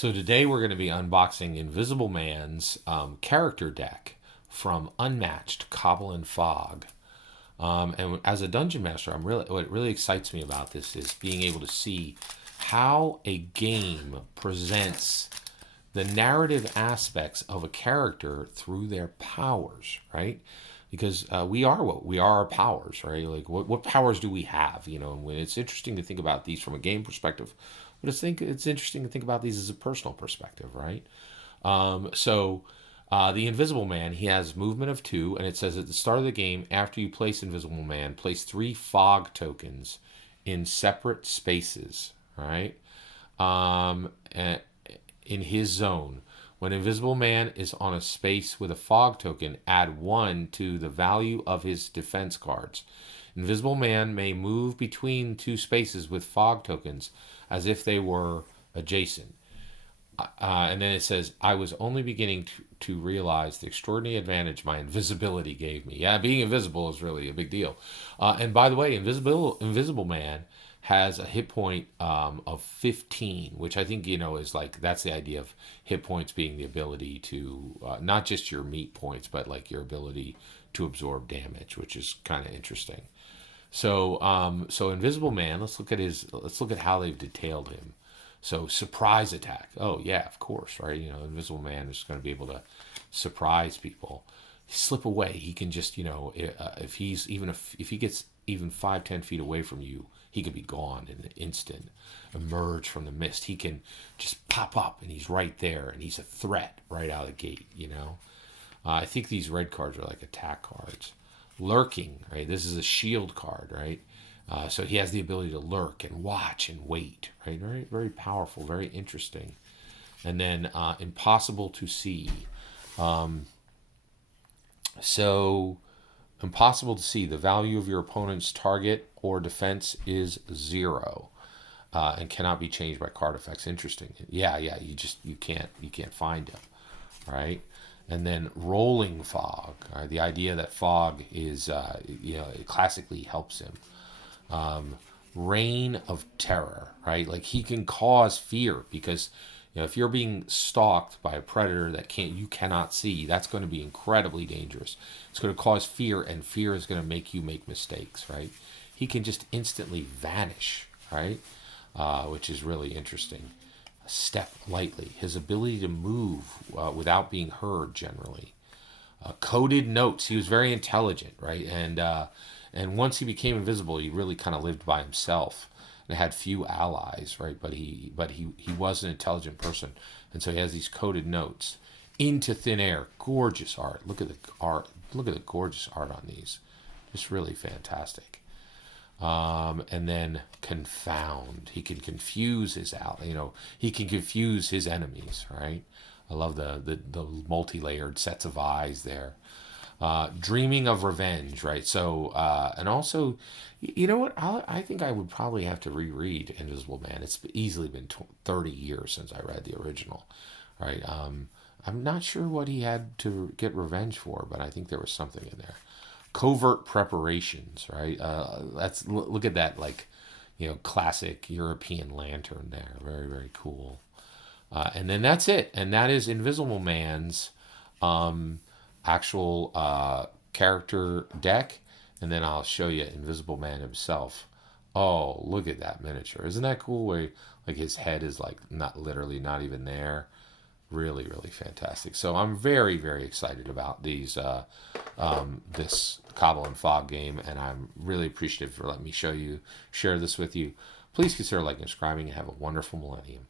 So today we're going to be unboxing Invisible Man's character deck from Unmatched, Cobble and Fog. And as a dungeon master, what really excites me about this is being able to see how a game presents the narrative aspects of a character through their powers, right? Because we are what we are, our powers, right? Like what powers do we have? And when it's interesting to think about these from a game perspective, but it's interesting to think about these as a personal perspective, right? The Invisible Man, he has movement of 2, and it says at the start of the game, after you place Invisible Man, place 3 fog tokens in separate spaces, right? In his zone. When Invisible Man is on a space with a fog token, add 1 to the value of his defense cards. Invisible Man may move between 2 spaces with fog tokens as if they were adjacent. And then it says, I was only beginning to realize the extraordinary advantage my invisibility gave me. Yeah, being invisible is really a big deal. And by the way, Invisible Man has a hit point of 15, which I think, is like, that's the idea of hit points being the ability to, not just your meat points, but like your ability to absorb damage, which is kind of interesting. So Invisible Man, let's look at how they've detailed him. So surprise attack. Oh yeah, of course, right? Invisible Man is going to be able to surprise people. Slip away. He can just, if he gets even 5-10 feet away from you, he could be gone in an instant. Emerge from the mist. He can just pop up and he's right there and he's a threat right out of the gate. I think these red cards are like attack cards. Lurking, right? This is a shield card, right? So he has the ability to lurk and watch and wait, right? Very, very powerful, very interesting. And then impossible to see. So impossible to see. The value of your opponent's target or defense is 0, and cannot be changed by card effects. Interesting. Yeah. You can't find him, right? And then rolling fog. Right? The idea that fog is, it classically helps him. Reign of terror, right? Like he can cause fear because, if you're being stalked by a predator that you cannot see, that's going to be incredibly dangerous. It's going to cause fear, and fear is going to make you make mistakes, right? He can just instantly vanish, right? Which is really interesting. Step lightly. His ability to move without being heard generally. Coded notes. He was very intelligent, right? And once he became invisible, he really kind of lived by himself and had few allies, right? But he was an intelligent person, and so he has these coded notes. Into thin air. Gorgeous art. Look at the art. Look at the gorgeous art on these. Just really fantastic. And then confound. He can confuse he can confuse his enemies, right? I love the multi-layered sets of eyes there. Dreaming of revenge, right? So, and also, you know what? I think I would probably have to reread Invisible Man. It's easily been 30 years since I read the original, right? I'm not sure what he had to get revenge for, but I think there was something in there. Covert preparations, right? Look at that, like, classic European lantern there. Very, very cool. And then that's it. And that is Invisible Man's actual character deck. And then I'll show you Invisible Man himself. Oh, look at that miniature. Isn't that cool? Where like his head is like not even there. Really, really fantastic. So I'm very, very excited about this Cobble and Fog game, and I'm really appreciative for letting me share this with you. Please consider liking and subscribing, and have a wonderful millennium.